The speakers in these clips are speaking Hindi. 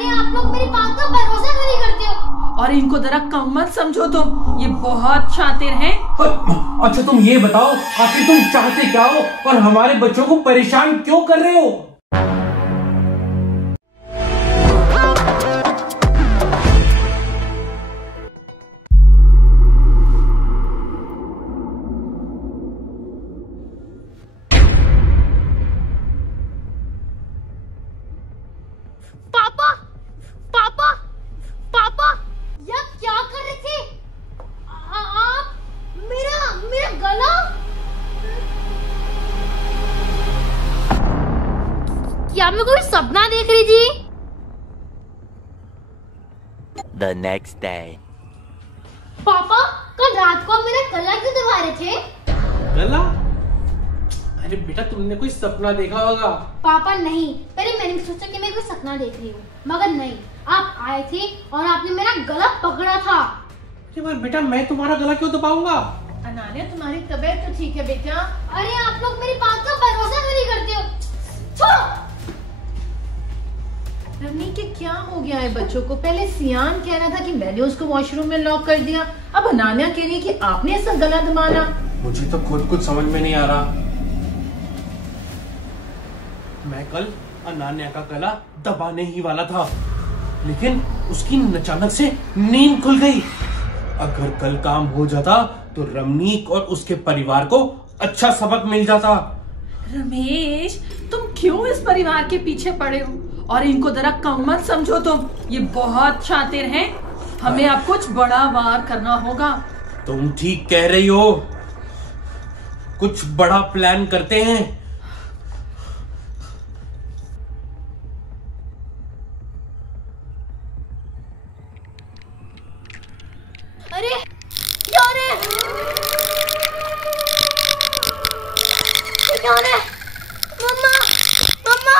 अरे आप लोग मेरी बात का भरोसा नहीं करते हो। और इनको जरा कम मत समझो तुम, ये बहुत शातिर हैं। अच्छा तुम ये बताओ, आखिर तुम चाहते क्या हो और हमारे बच्चों को परेशान क्यों कर रहे हो? पापा पापा पापा, ये क्या कर रहे थे आप? मेरा मेरा गला, क्या मैं कोई सपना देख रही थी? The next day. पापा कल रात को आप मेरा गला क्यों दबा रहे थे? गला? अरे बेटा तुमने कोई सपना देखा होगा। पापा नहीं, पहले मैंने भी सोचा कि मैं कोई सपना देख रही हूँ, मगर नहीं, आप आए थे और आपने मेरा गला पकड़ा था। अरे बेटा मैं तुम्हारा गला क्यों दबाऊंगा? अनान्या तुम्हारी तबीयत तो ठीक है बेटा। अरे आप लोग मेरी बात का भरोसा क्यों नहीं करते हो? रवनी के क्या हो गया है बच्चों को? पहले सियान कह रहा था कि मैंने उसको वॉशरूम में लॉक कर दिया, अब अनान्या कह रही है कि आपने ऐसा गला दबाना। मुझे तो खुद कुछ समझ में नहीं आ रहा। मैं कल अनान्या का गला दबाने ही वाला था, लेकिन उसकी अचानक से नींद खुल गई। अगर कल काम हो जाता तो रमनीक और उसके परिवार को अच्छा सबक मिल जाता। रमेश तुम क्यों इस परिवार के पीछे पड़े हो? और इनको जरा कम मत समझो तुम, ये बहुत शातिर हैं। हमें अब कुछ बड़ा वार करना होगा। तुम ठीक कह रही हो, कुछ बड़ा प्लान करते हैं। अरे क्या हो रहा है? क्या हो रहा है? मम्मा मम्मा,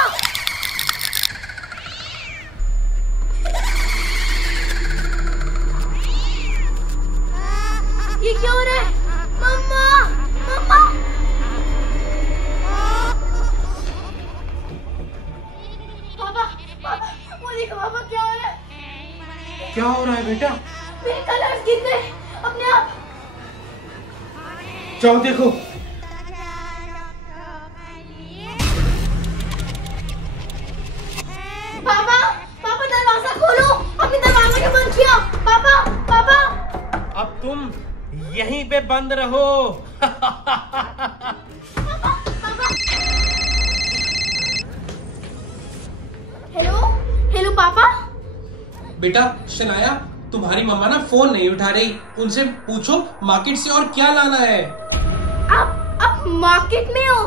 ये क्या हो रहा है? मम्मा मम्मा, पापा पापा, वो देखो पापा क्या हो रहा है? क्या हो रहा है बेटा? मेरे कलर्स गिर गए अपने आप। जाओ देखो। पापा पापा दरवाजा खोलो, अपने दरवाजा क्यों बंद किया? पापा पापा, अब तुम यहीं पे बंद रहो। हेलो हेलो पापा। बेटा शनाया, तुम्हारी मम्मा ना फोन नहीं उठा रही, उनसे पूछो मार्केट से और क्या लाना है। आप मार्केट में हो?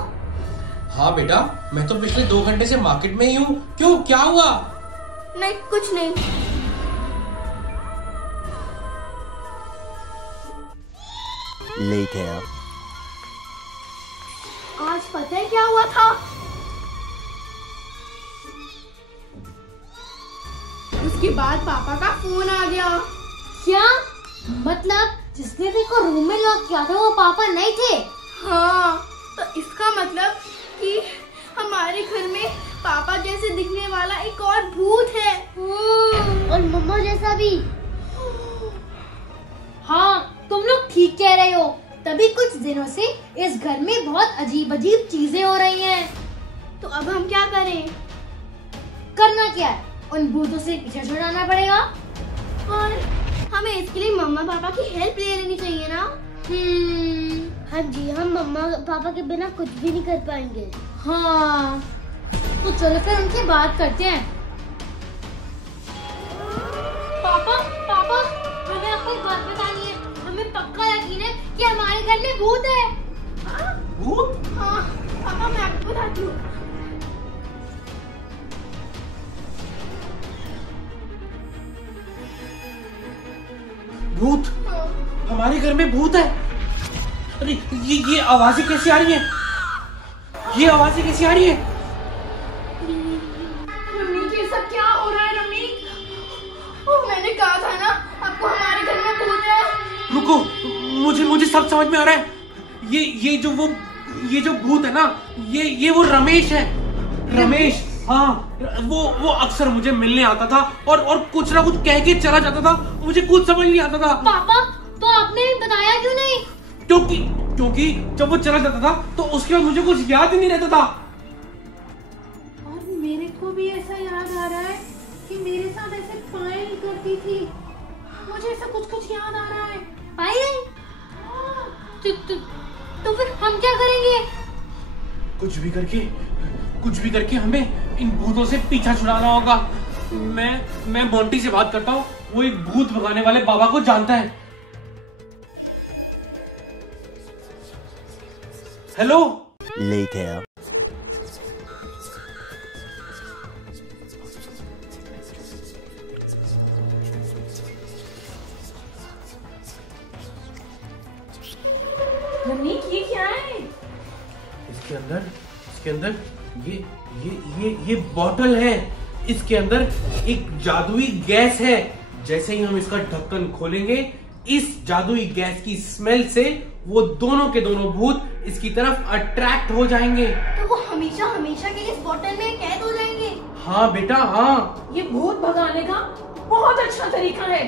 हाँ बेटा, मैं तो पिछले 2 घंटे से मार्केट में ही हूँ। क्यों, क्या हुआ? नहीं कुछ नहीं। Later. आज पता है क्या हुआ था? उसके बाद पापा का फोन आ गया। क्या मतलब जिसने भी को रूम में लॉक किया था वो पापा नहीं थे? हाँ, तो इसका मतलब कि हमारे घर में पापा जैसे दिखने वाला एक और भूत है। और मम्मा जैसा भी। हाँ, तुम लोग ठीक कह रहे हो। तभी कुछ दिनों से इस घर में बहुत अजीब अजीब चीजें हो रही हैं। तो अब हम क्या करें? करना क्या है? उन भूतों से पीछे छुड़ाना पड़ेगा। और हमें इसके लिए मम्मा पापा की हेल्प ले लेनी चाहिए ना? हाँ जी, हम मम्मा पापा के बिना कुछ भी नहीं कर पाएंगे। हाँ, तो चलो फिर उनसे बात करते हैं। पापा पापा, हमें आपको एक बात बतानी है। हमें पक्का यकीन है कि हमारे घर में भूत है। भूत? हाँ पापा, मैं आपको बताती हूँ। भूत? हमारे घर में भूत है? अरे ये आवाजें कैसी आ रही हैं? ये आवाजें कैसी आ रही हैं? रमनीक, ये सब क्या हो रहा है? रमनीक, मैंने कहा था ना आपको हमारे घर में भूत है। रुको, मुझे सब समझ में आ रहा है। ये जो भूत है ना, ये वो रमेश है। रमेश हाँ, वो अक्सर मुझे मिलने आता था और कुछ ना कुछ कह के चला जाता था। मुझे कुछ समझ नहीं आता था। पापा, तो आपने बताया क्यों नहीं? क्योंकि जब वो चला जाता था तो उसके बाद मुझे कुछ याद ही नहीं रहता था। और मेरे को भी ऐसा याद आ रहा है कि मेरे साथ ऐसे पायल करती थी। मुझे ऐसा कुछ याद आ रहा है। पायल? तो फिर हम क्या करेंगे? कुछ भी करके हमें इन भूतों से पीछा छुड़ाना होगा। मैं मोंटी से बात करता हूँ, वो एक भूत भगाने वाले बाबा को जानता है। हेलो। Later. रमनीक, ये क्या है? इसके अंदर ये बॉटल है। इसके अंदर एक जादुई गैस है। जैसे ही हम इसका ढक्कन खोलेंगे, इस जादुई गैस की स्मेल से वो दोनों के दोनों भूत इसकी तरफ अट्रैक्ट हो जाएंगे। तो वो हमेशा के लिए इस बोतल में कैद हो जाएंगे। हाँ बेटा, हाँ। ये भूत भगाने का बहुत अच्छा तरीका है।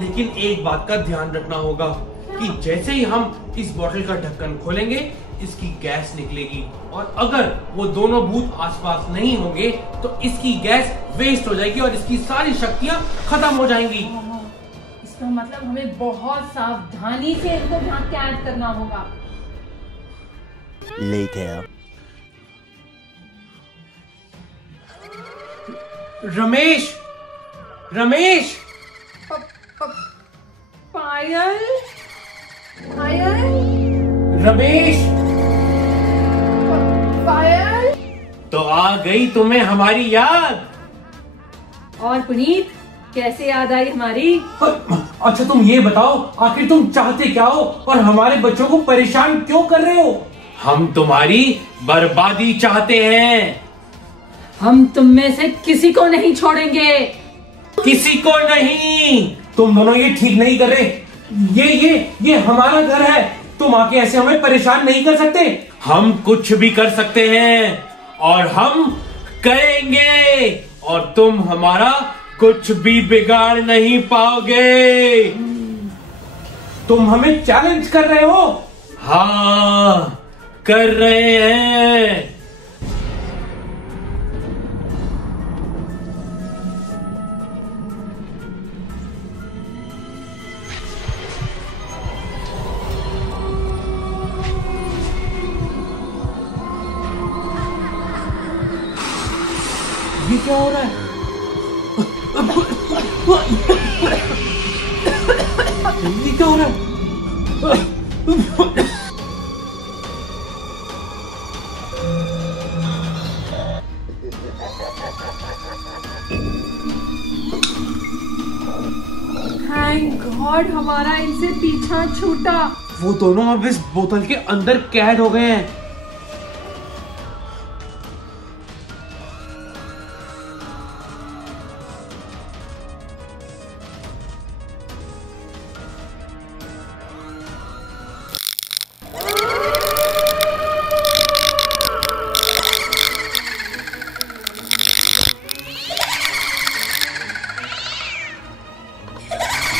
लेकिन एक बात का ध्यान रखना होगा कि जैसे ही हम इस बोतल का ढक्कन खोलेंगे, इसकी गैस निकलेगी और अगर वो दोनों भूत आसपास नहीं होंगे तो इसकी गैस वेस्ट हो जाएगी और इसकी सारी शक्तियां खत्म हो जाएंगी। इसका मतलब हमें बहुत सावधानी से इनको यहाँ कैद करना होगा। Later. रमेश, पायल, रमेश, पायल। तो आ गई तुम्हें हमारी याद। और पुनीत, कैसे याद आई हमारी? अच्छा तुम ये बताओ, आखिर तुम चाहते क्या हो और हमारे बच्चों को परेशान क्यों कर रहे हो? हम तुम्हारी बर्बादी चाहते हैं। हम तुम में से किसी को नहीं छोड़ेंगे। किसी को नहीं। तुम दोनों ये ठीक नहीं कर रहे। ये हमारा घर है। तुम आके ऐसे हमें परेशान नहीं कर सकते। हम कुछ भी कर सकते हैं और हम करेंगे और तुम हमारा कुछ भी बिगाड़ नहीं पाओगे। तुम हमें चैलेंज कर रहे हो? हाँ, कर रहे हैं। ये क्या हो रहा है? ये क्या हो रहा है? थैंक गॉड हमारा इनसे पीछा छूटा। वो दोनों अब इस बोतल के अंदर कैद हो गए हैं।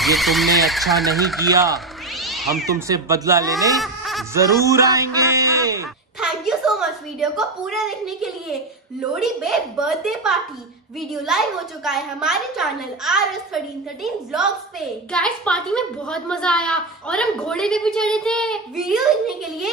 ये तुमने अच्छा नहीं किया। हम तुमसे बदला लेने जरूर आएंगे। Thank you so much video को पूरा देखने के लिए। लोहड़ी पे बर्थडे पार्टी वीडियो लाइव हो चुका है हमारे चैनल RS1313 व्लॉग्स पे। गाइस, पार्टी में बहुत मजा आया और हम घोड़े पे भी चढ़े थे। वीडियो देखने के लिए